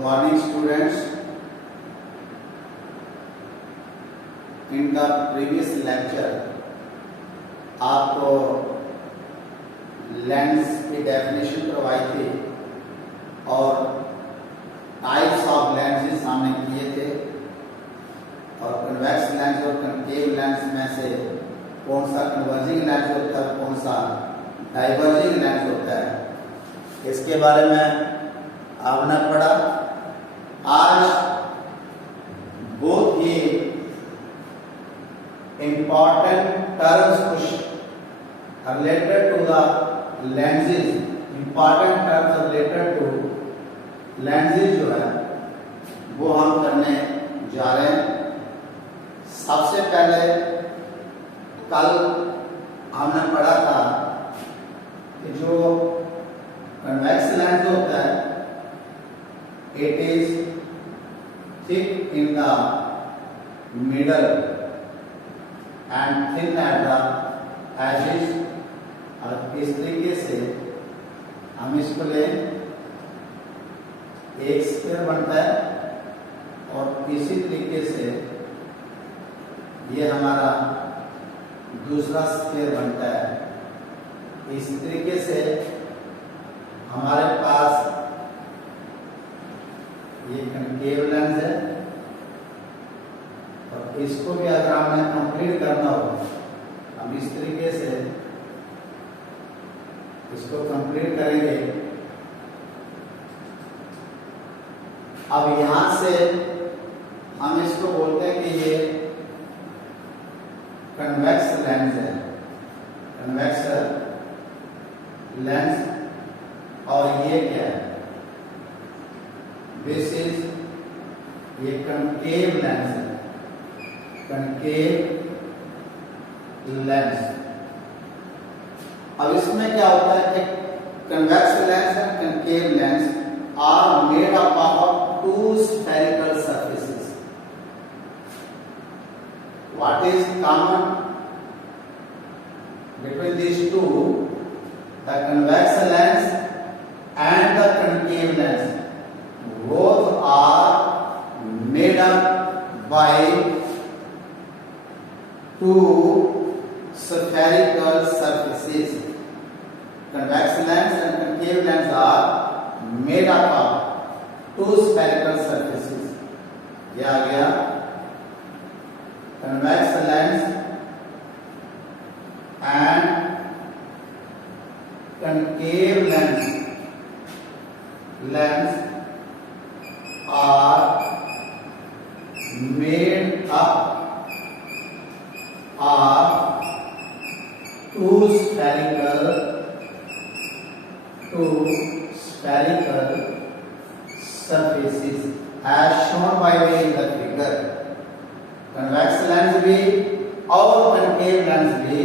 Good morning, students. In the previous lecture, आपको lens की definition करवाई थी और टाइप्स ऑफ लेंसेज हमने किए थे और कन्वेक्स लेंस और कनकेव लेंस में से कौन सा कन्वर्जिंग लेंस होता है, कौन सा डाइवर्जिंग लेंस होता है, इसके बारे में आपने पढ़ा। आज बहुत ही important terms कुछ related to the lenses, important terms related to lenses जो है वो हम करने जा रहे हैं। सबसे पहले कल हमने पढ़ा था कि जो कन्वेक्स लेंस होता है it is thick in the middle and thin at the edges। और इस तरीके से हम इसको ले एक स्क्वायर बनता है और इसी तरीके से ये हमारा दूसरा स्क्वायर बनता है। इस तरीके से हमारे पास ये कनकेव लेंस है और इसको भी अगर हमने कंप्लीट करना हो हम इस तरीके से इसको कंप्लीट करेंगे। अब यहां से हम इसको बोलते हैं कि ये कन्वेक्स लेंस है, कन्वेक्स लेंस। और ये क्या है? दिस इज ये कनकेव लेंस है, कनकेव लेंस। अब इसमें क्या होता है कि convex lens and concave lens are made up of two spherical surfaces. What is common between these two? The convex lens and the concave lens, both are made up by two spherical surfaces. Convex lens and concave lens are made up of two spherical surfaces. ये आ गया convex lens and concave lens are made up of two spherical surfaces as shown by me in the figure। convex lens भी और concave lens भी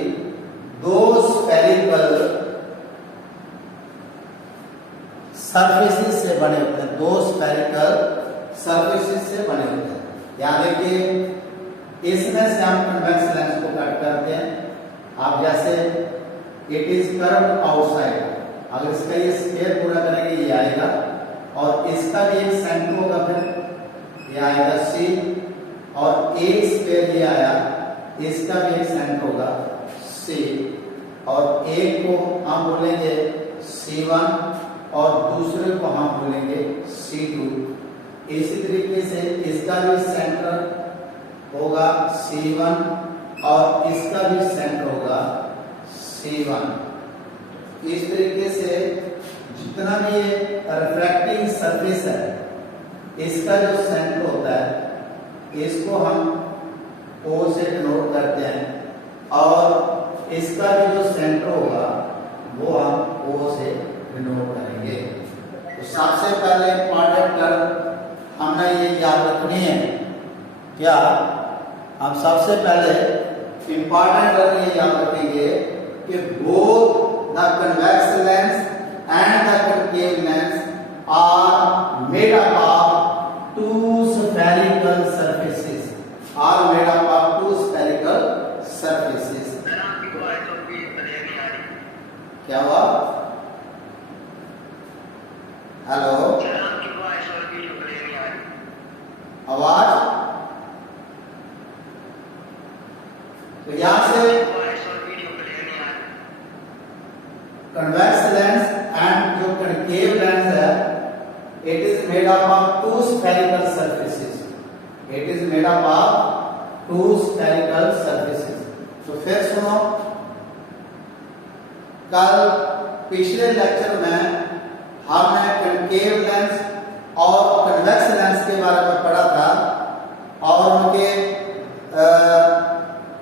दो spherical surfaces से बने होते हैं, दो स्फेरिकल सरफेसेस से बने होते हैं। यहाँ देखिए इसमें से हम कन्वेक्स लेंस को कट करते हैं। आप जैसे इट इज कर्व्ड आउटसाइड, अगर इसका ये स्क्वायर पूरा करेंगे ये आएगा और इसका भी एक सेंटर होगा, फिर ये आएगा सी और एक स्क्वायर ये आया, इसका भी एक सेंटर होगा सी और एक को हम बोलेंगे C1 और दूसरे को हम बोलेंगे C2। इसी तरीके से इसका भी सेंटर होगा C1 और इसका भी सेंटर होगा C1। इस तरीके से जितना भी ये रिफ्रैक्टिंग सरफेस है इसका जो सेंटर होता है इसको हम O से डिनोट करते हैं और इसका भी जो सेंटर होगा वो हम O से डिनोट करेंगे। तो सबसे पहले इंपॉर्टेंट टर्म हमने ये याद रखनी है। क्या हम सबसे पहले इंपॉर्टेंट टर्म ये याद रखेंगे कि both the convex lens and the concave lens are made up of two spherical surfaces, are made up of two spherical surfaces. क्या हुआ? Hello, it is made up of two spherical surfaces. It is made up of two spherical surfaces. तो फिर सुनो, कल पिछले lecture में हमने concave lens और कन्वेक्स लेंस के बारे में पढ़ा था और उनके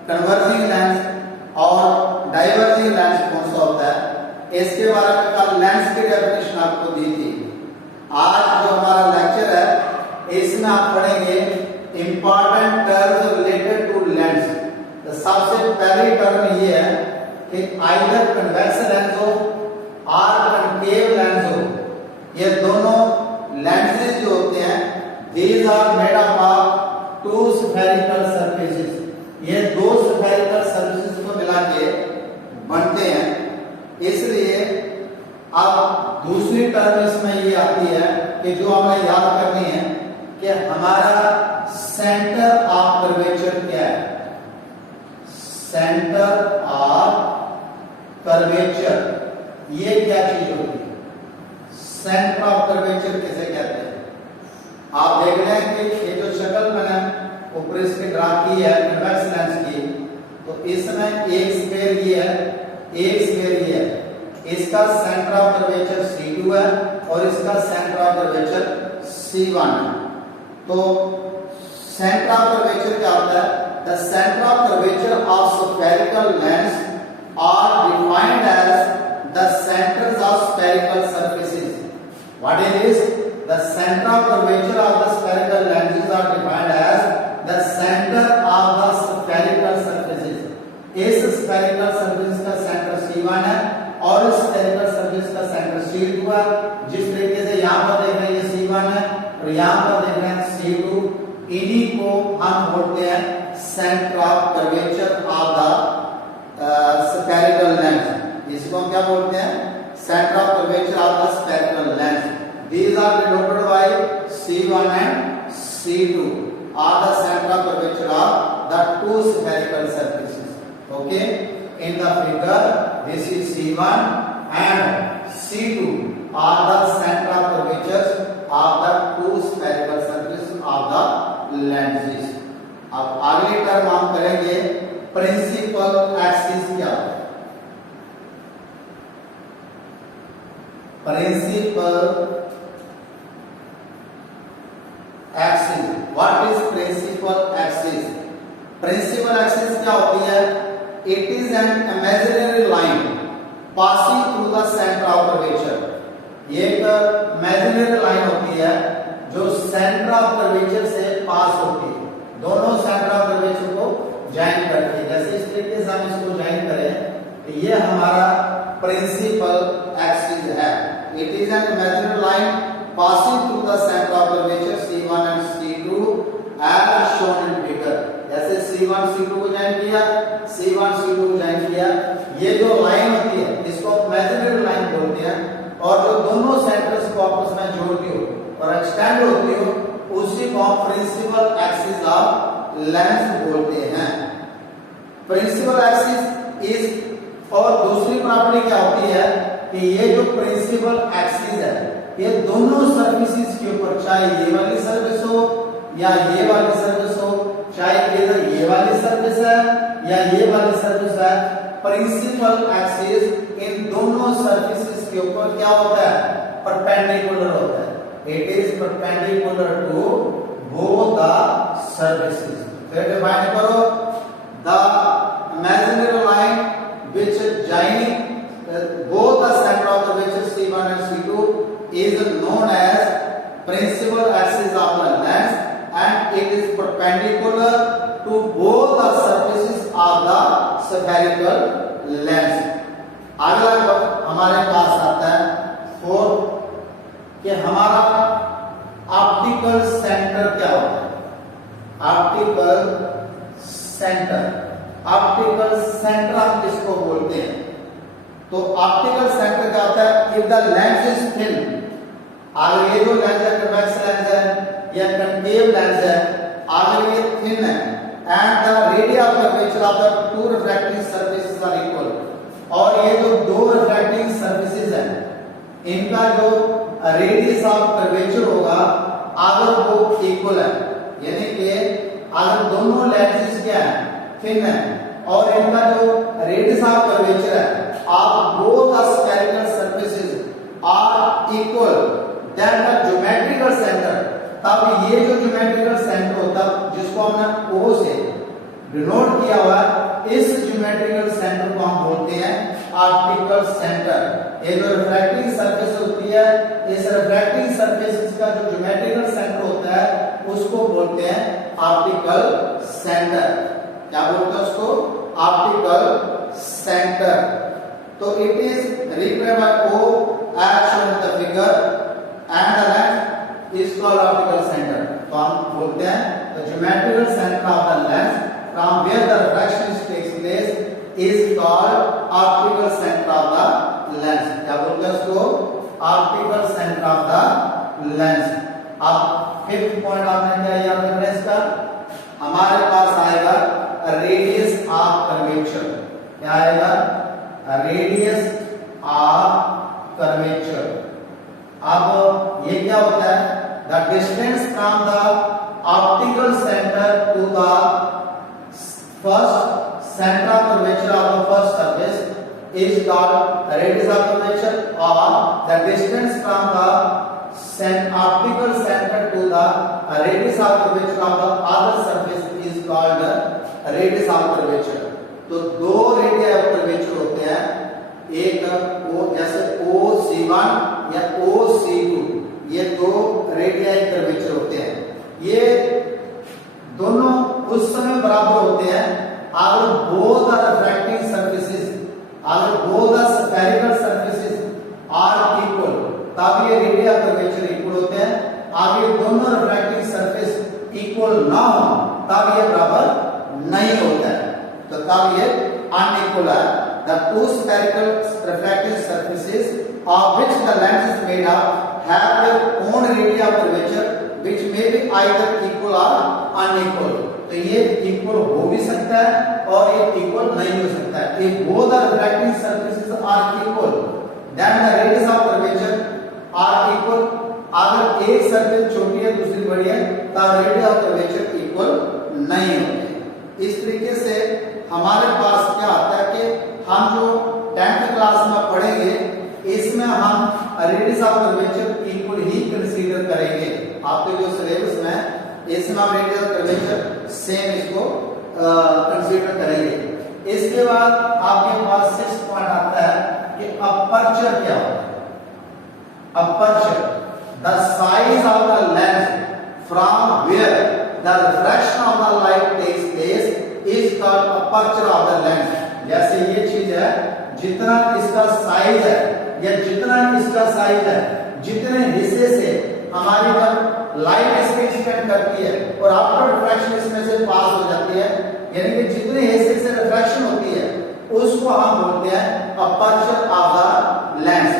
कन्वर्जिंग लेंस और डाइवर्जिंग लेंस कौन सा होता है, इसके बारे में कल लेंस की डेफिनेशन आपको दी थी। आज जो हमारा लेक्चर है इसमें आप पढ़ेंगे important terms related to lens. तो सबसे पहली टर्म ये है कि आइदर कन्वेक्स लेंस हो और कनकेव लेंस हो, ये दोनों लेंसेज जो होते हैं these are made up of two spherical surfaces. ये दो स्फेरिकल सरफेसेस को मिला के बनते हैं। इसलिए अब दूसरी टर्म इसमें ये आती है कि जो हमें याद करनी है कि हमारा सेंटर ऑफ कर्वेचर क्या है। सेंटर ऑफ कर्वेचर ये क्या चीज होती है, सेंटर ऑफ कर्वेचर किसे कहते हैं। आप देख रहे हैं कि ये जो शक्ल मैंने ऊपर इसके ग्राफ की है कन्वेक्स लेंस की, तो इसमें एक स्फीयर ये है, एक स्फीयर ये है। इसका सेंटर ऑफ कर्वेचर C2 है और इसका सेंटर ऑफ कर्वेचर C1 है। तो सेंटर ऑफ कर्वेचर क्या होता है? The centre of curvature of spherical lens are defined as the centres of spherical surfaces. What is this? The centre of curvature of the spherical lenses are defined as the centre of the spherical surfaces. इस spherical surface का centre C1 है और इस spherical surface का centre C2 है। जिस तरीके से यहाँ पर देख रहे हैं ये C1 है और यहाँ पर देख रहे हैं C2, इन्हीं को हम बोलते हैं centre of curvature of the spherical lens. इसको हम क्या बोलते हैं? Centre of curvature of the spherical lens. These are denoted by C1 and C2 are the center of curvature of the two spherical surfaces. Okay, in the figure this is C1 and C2 are the center of curvatures of the two spherical surfaces of the lenses. अब अगली term हम करेंगे principal axis क्या है। Principal axis, what is principal axis? Principal axis क्या होती है? It is an imaginary line passing through the centre of curvature. ये एक इमेजिनरी लाइन होती है जो सेंटर ऑफ कर्वेचर से पास होती है, दोनों सेंटर ऑफ कर्वेचर को ज्वाइन करती है। जैसे इस तरीके से हम इसको ज्वाइन करें तो ये हमारा प्रिंसिपल एक्सिस है। It is an imaginary line passing through the center of curvature C1 and C2 as shown in figure। जैसे C1 C2 को ज्वाइन किया, C1 C2 को ज्वाइन किया, ये जो लाइन होती है इसको इमेजिनरी लाइन बोलते हैं और जो दोनों सेंटर्स को आपस में जोड़ती हो और एक्सटेंड होती हो उसी को हम प्रिंसिपल एक्सिस ऑफ लेंस बोलते हैं। प्रिंसिपल एक्सिस इज और दूसरी प्रॉपर्टी क्या होती है कि ये जो प्रिंसिपल एक्सिस है ये दोनों सर्फेसिस के ऊपर, चाहे ये वाली सर्फेस हो या ये वाली सर्फेस हो, चाहे इधर ये वाली सर्फेस है या ये वाली सर्फेस है, प्रिंसिपल एक्सिस इन दोनों सर्फेसिस के ऊपर क्या होता है? परपेंडिकुलर होता है। It is perpendicular to both the surfaces. फिर डिफाइन करो, the imaginary line which joining both the center of the curvature C1 and C2 is known as principal axis of the lens and it is perpendicular to both the surfaces of the spherical lens। अगला हमारे पास आता है 4 कि हमारा optical centre क्या होता है। Optical centre, optical centre हम किसको बोलते हैं? तो ऑप्टिकल सेंटर क्या होता है? If the lens is thin, आगे ये जो लेंस है कन्वेक्स लेंस है या कनकेव लेंस है, आगे ये थिन है and the radius of curvature of the two refracting surfaces are equal, और ये जो दो रिफ्रैक्टिंग सरफेसेस हैं इनका जो रेडियस ऑफ कर्वेचर होगा अगर वो इक्वल है, यानी कि अगर दोनों लेंसेज क्या है, थिन है, और इनका जो रेडियस ऑफ कर्वेचर है of both the spherical surfaces are equal, then the geometrical centre, तब ये जो ज्योमेट्रिकल सेंटर होता है जिसको हमने O से डिनोट किया हुआ है, इस ज्योमेट्रिकल सेंटर को हम बोलते हैं ऑप्टिकल सेंटर। ये जो रिफ्रैक्टिंग सरफेस होती है, इस रिफ्रैक्टिंग सरफेस का जो ज्योमेट्रिकल सेंटर होता है उसको बोलते हैं ऑप्टिकल सेंटर। क्या बोलते हैं उसको? Optical centre. तो it is represented by O as shown in the figure and the lens is called optical center। तो हम बोलते हैं the geometrical center of the lens from where the refraction takes place is called optical center of the lens। क्या बोलते हैं उसको? Optical centre of the lens. अब fifth point आपने क्या याद रखना है इसका? हमारे पास आएगा रेडियस ऑफ कर्वेचर। क्या आएगा? Radius of curvature. अब ये क्या होता है? The distance from the optical centre to the first centre of curvature of the first surface is called radius of curvature, or the distance from the optical center to the radius of curvature of the other surface is called radius of curvature। तो दो radius of curvature होते हैं, एक O जैसे OC1 या OC2, ये दो radius curvature होते हैं। ये दोनों उस समय बराबर होते हैं अगर both are refracting surfaces, अगर both the spherical surfaces are equal, तब ये रेडियस कर्वेचर इक्वल होते हैं। अगर दोनों रिफ्रैक्टिंग सरफेस इक्वल ना हो तब ये बराबर नहीं होता है, तो तब ये अनइक्वल है। The two spherical refracting surfaces of which the lens is made up have their own radius of curvature which may be either equal or unequal। तो ये इक्वल हो भी सकता है और ये इक्वल नहीं हो सकता है। If both the refracting surfaces are equal, then the radius of curvature are equal। अगर एक सरफेस छोटी है दूसरी बड़ी है तब रेडियस ऑफ कर्वेचर इक्वल नहीं होते। इस तरीके से हमारे पास क्या आता है कि हम जो 10th क्लास में पढ़ेंगे इसमें हम radius of curvature equal he consider करेंगे। आपके जो सिलेबस में इसमें हम रेडियस ऑफ कर्वेचर सेम इसको कंसीडर करेंगे। इसके बाद आपके पास 6th पॉइंट आता है कि अपर्चर क्या होता है। Aperture, the size of the lens from where the refraction of the light takes place is called aperture of the lens. जैसे ये चीज है, जितना इसका साइज है या जितना इसका साइज है, जितने हिस्से से हमारी जब लाइट इसमें स्पेंड करती है और आफ्टर रिफ्रैक्शन इसमें से पास हो जाती है, यानी कि जितने हिस्से से रिफ्रैक्शन होती है उसको हम बोलते हैं अपर्चर ऑफ द लेंस।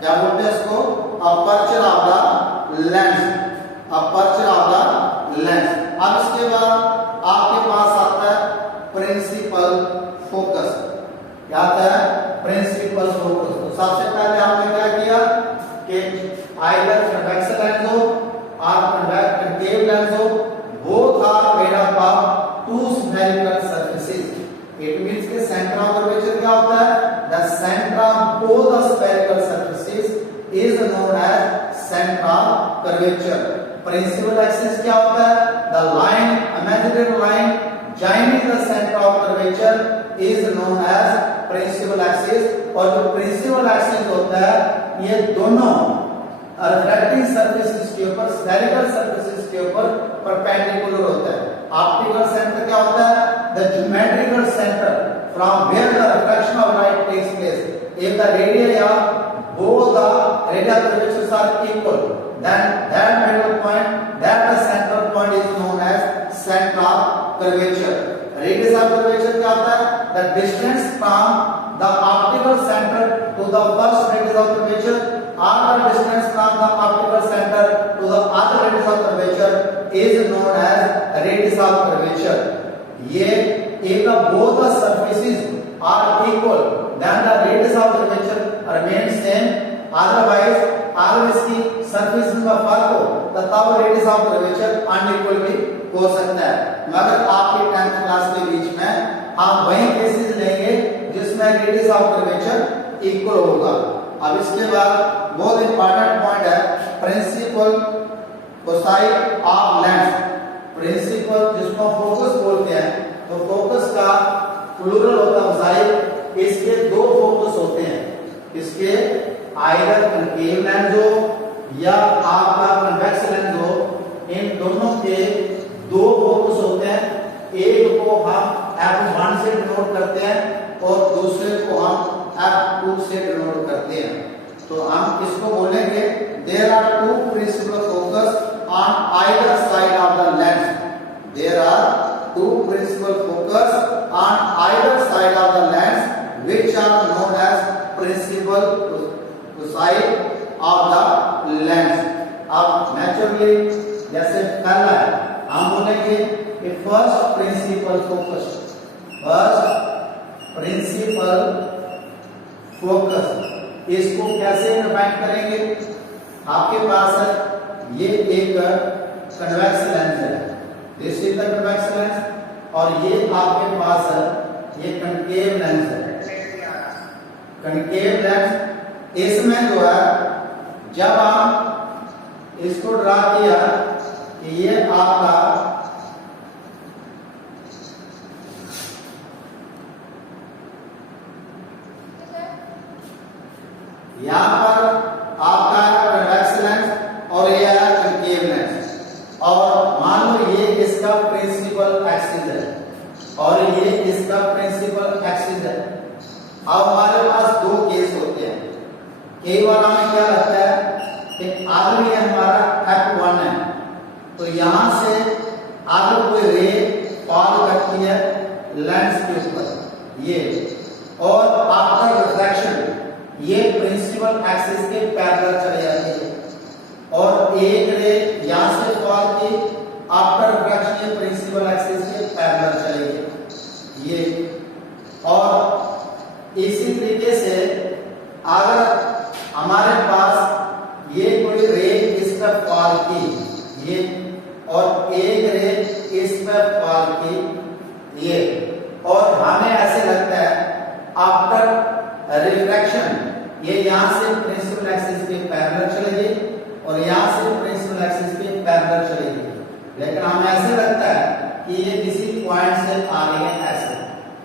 क्या बोलते हैं इसको? Aperture of the lens. Aperture of the lens. अब इसके बाद आपके पास आता है प्रिंसिपल फोकस। क्या आता है? Principal focus. तो सबसे पहले हमने क्या किया कि आइदर कन्वेक्स लेंस हो और कनकेव लेंस हो, both are made up of two spherical surfaces. It means के सेंटर ऑफ कर्वेचर क्या होता है? The centre of both the spherical surfaces is known as centre of curvature. Principal axis क्या होता है? The line, imaginary line joining the center of curvature is known as principal axis। और जो principal axis होता है ये दोनों refracting surfaces के ऊपर, स्फेरिकल सरफेसेस के ऊपर परपेंडिकुलर होता है। ऑप्टिकल सेंटर क्या होता है? The geometrical centre from where the refraction of light takes place. If the radius of both the radius of curvatures are equal, then that middle point, that the central point is known as center of curvature। Radius of curvature क्या होता है? The distance from the optical center to the first radius of curvature or the distance from the optical center to the other radius of curvature is known as radius of curvature। ये if the both the surfaces are equal, then the radius of curvature remains same। Otherwise अगर इसकी surface में फर्क हो तब radius of curvature unequal भी हो सकता है। मगर आपके 10th क्लास के बीच में आप वही केसेस लेंगे जिसमें रेडियस ऑफ कर्वेचर इक्वल होगा। अब इसके बाद बहुत इंपॉर्टेंट पॉइंट है principal cosine of lens. Principal जिसको फोकस बोलते हैं, तो फोकस का प्लूरल होता है कोसाइन। इसके दो फोकस होते हैं, इसके आइदर कनकेव लेंस हो या आपका कन्वेक्स लेंस हो, इन दोनों के दो फोकस होते हैं। एक को हम f1 से डिनोट करते हैं और दूसरे को हम f2 से डिनोट करते हैं। तो हम इसको बोलेंगे there are two principal focus on either side of the lens. There are two principal focus on either side of the lens which are known as principal foci of the lens। अब naturally जैसे पहला है हम बोलेंगे कि first principal focus, first principal focus, इसको कैसे define करेंगे? आपके पास है ये एक कन्वेक्स लेंस है, this is the convex lens, और ये आपके पास है ये कनकेव लेंस है। कनकेव लेंस इसमें जो है जब हम इसको ड्रा किया कि ये आपका यहां पर आपका कन्वेक्स लेंस और ये है कनकेव लेंस, और मान लो ये इसका प्रिंसिपल एक्सिस है और ये इसका प्रिंसिपल एक्सिस है। अब हमारे पास दो केस होते हैं। कई बार हमें क्या लगता है कि अगर ये हमारा f1 है तो यहां से अगर कोई रे फॉल करती है लेंस के ऊपर ये, और आफ्टर रिफ्रैक्शन ये प्रिंसिपल एक्सिस के पैरेलल चली जाती है, और एक रे यहां से फॉल की आफ्टर रिफ्रैक्शन ये प्रिंसिपल एक्सिस के पैरेलल चलेगी ये। और इसी तरीके से अगर हमारे पास ये कोई रे इस पर फॉल की ये, और एक रे इस पर फॉल की ये, और हमें ऐसे लगता है आफ्टर रिफ्रैक्शन ये यहां से प्रिंसिपल एक्सिस के पैरेलल चलेगी और यहां से प्रिंसिपल एक्सिस के पैरेलल चलेगी, लेकिन हमें ऐसे लगता है कि ये किसी पॉइंट से आ रही है ऐसे,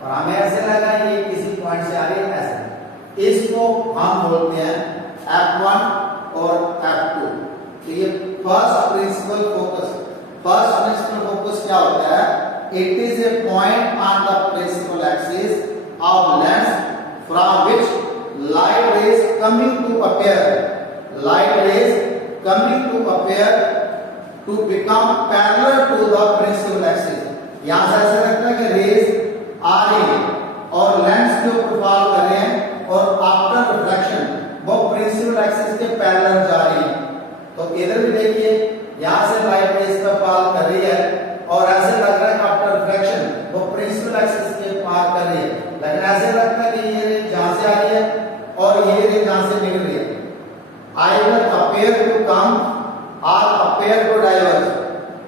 और हमें ऐसे लगा ये किसी पॉइंट से आ रही है ऐसे। इसको हम बोलते हैं f1 और f2। तो ये first principal focus, first principal focus क्या होता है? It is a point on the principal axis of lens from which light rays coming to appear, light rays coming to appear to become parallel to the principal axis. यहां से ऐसा लगता है कि raise आ रही है और लेंस के ऊपर फॉल कर रहे हैं, और आफ्टर रिफ्रैक्शन वो प्रिंसिपल एक्सिस के पैरेलल जा रही है। तो इधर भी देखिए यहां से लाइट रेज पर फॉल कर रही है और ऐसे लग रहा है कि आफ्टर रिफ्रैक्शन वो प्रिंसिपल एक्सिस के पार कर रही है, लेकिन ऐसे लगता है कि ये रे जहां से आ रही है और ये रे जहां से निकल रही है। आइदर अपीयर टू कम और अपीयर टू डाइवर्ज,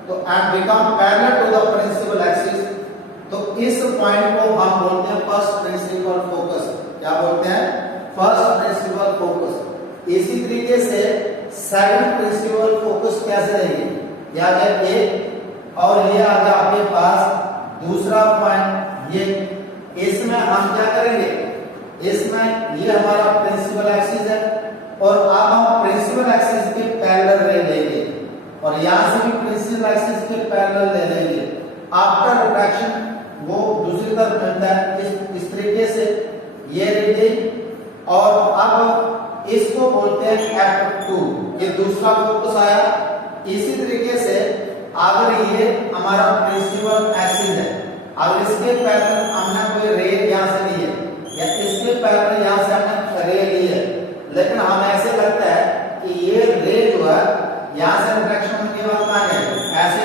तो and become parallel to the principal axis. तो इस पॉइंट को हम बोलते हैं फर्स्ट प्रिंसिपल फोकस। क्या बोलते हैं? First principal focus. इसी तरीके से सेकंड प्रिंसिपल फोकस कैसे रहेगी? ये आ गया एक, और ये आ गया आपके पास दूसरा पॉइंट ये। इसमें हम क्या करेंगे? इसमें ये हमारा प्रिंसिपल एक्सिस है और अब हम प्रिंसिपल एक्सिस के पैरेलल रे लेंगे और यहां से भी प्रिंसिपल एक्सिस के पैरेलल ले लेंगे। आफ्टर रिफ्रैक्शन वो दूसरी तरफ मिलता है इस तरीके से ये रे, और अब इसको बोलते हैं f2। ये दूसरा फोकस आया। इसी तरीके से अगर ये हमारा प्रिंसिपल एक्सिस है, अगर इसके पैरेलल हमने कोई रे यहां से ली है या इसके पैरेलल यहां से हमने रे ली है, लेकिन हमें ऐसे लगता है कि ये रे जो है यहां से रिफ्रैक्शन होने के बाद कहां जाएगी? ऐसे,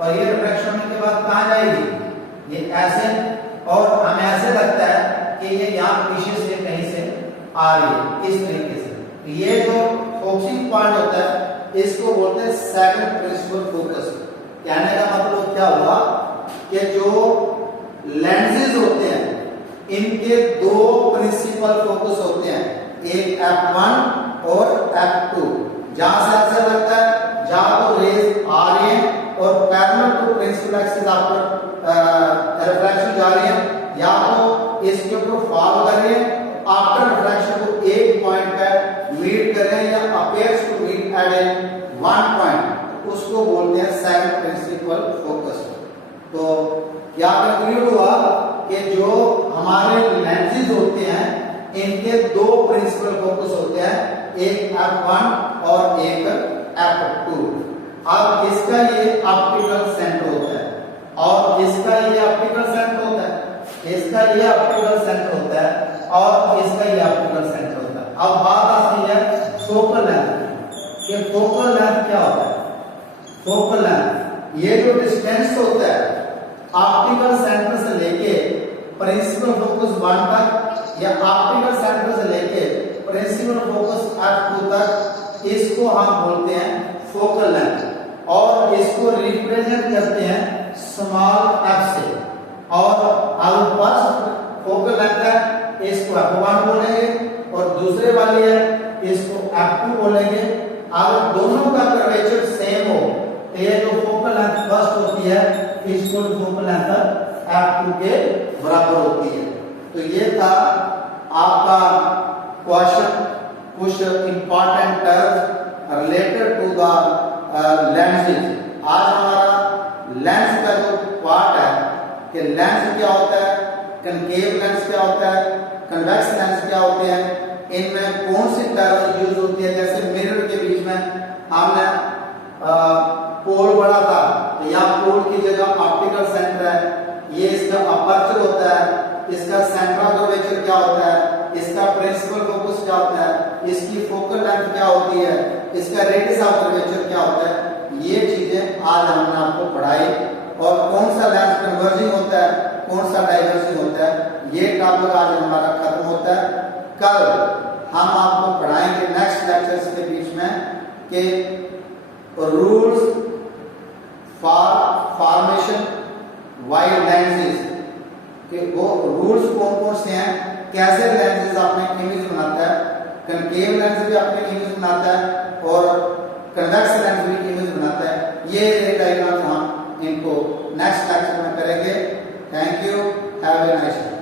और ये रिफ्रैक्शन होने के बाद कहां जाएगी? ये ऐसे, और हमें ऐसे लगता है कि ये यहां पीछे से कहीं से आ रही है इस तरीके से। ये जो फोकसिंग पॉइंट होता है इसको बोलते हैं सेकंड प्रिंसिपल फोकस। कहने का मतलब क्या हुआ कि जो लेंसेज होते हैं इनके दो प्रिंसिपल फोकस होते हैं, एक f1 और f2। जहां से ऐसा लगता है जहां तो रेज आ रही है और parallel to principal axis after refraction जा रही है, या तो इसके ऊपर फॉल कर रही है आफ्टर रिफ्रैक्शन को एक पॉइंट पे मीट कर रहे हैं या appears to meet at a one point, उसको बोलते हैं सेकंड प्रिंसिपल फोकस। तो क्या कंक्लूड हुआ कि जो हमारे लेंसेज होते हैं इनके दो प्रिंसिपल फोकस होते हैं, एक f1 और एक f2। अब इसका ये ऑप्टिकल सेंटर होता है और इसका ये ऑप्टिकल सेंटर होता है, इसका ये ऑप्टिकल सेंटर होता है और इसका ये ऑप्टिकल सेंटर होता है। अब बात आती है फोकल लेंथ कि फोकल लेंथ क्या होता है। फोकल लेंथ ये जो डिस्टेंस होता है ऑप्टिकल सेंटर से लेके प्रिंसिपल फोकस 1 तक या ऑप्टिकल सेंटर से लेके प्रिंसिपल फोकस f2 तक, इसको हम बोलते हैं फोकल लेंथ और इसको रिप्रेजेंट करते हैं स्मॉल f से। और अब फर्स्ट फोकल लेंथ है इसको f1 बोलेंगे और दूसरे वाली है इसको f2 बोलेंगे। अगर दोनों का कर्वेचर सेम हो तो ये जो फोकल लेंथ फर्स्ट होती है इसको फोकल लेंथ f2 के बराबर होती है। तो ये था आपका क्वेश्चन, कुछ important terms related to the lenses. आज हमारा लेंस का जो पार्ट है कि लेंस क्या होता है, कनकेव लेंस क्या होता है, कन्वेक्स लेंस क्या होते हैं, इनमें कौन सी टर्म यूज होती है। जैसे मिरर के बीच में हमने पोल बड़ा था तो यहाँ पोल की जगह ऑप्टिकल सेंटर है, ये इसका अपर्चर होता है, इसका सेंटर ऑफ कर्वेचर क्या होता है, इसका प्रिंसिपल फोकस क्या होता है, इसकी फोकल लेंथ क्या होती है, इसका रेडियस ऑफ कर्वेचर क्या होता है। ये चीजें आज हमने आपको पढ़ाई और कौन सा लेंस कन्वर्जिंग होता है, कौन सा डाइवर्जिंग होता है, ये टॉपिक आज हमारा खत्म होता है। कल हम आपको पढ़ाएंगे नेक्स्ट लेक्चर्स के बीच में कि rules for formation wide lenses कि वो रूल्स कौन कौन से हैं, कैसे लेंसेज अपने इमेज बनाता है, कनकेव लेंस भी अपनी इमेज बनाता है और कन्वेक्स लेंस भी इमेज बनाता है। ये डायग्राम हम इनको नेक्स्ट लेक्चर में करेंगे। Thank you, have a nice day.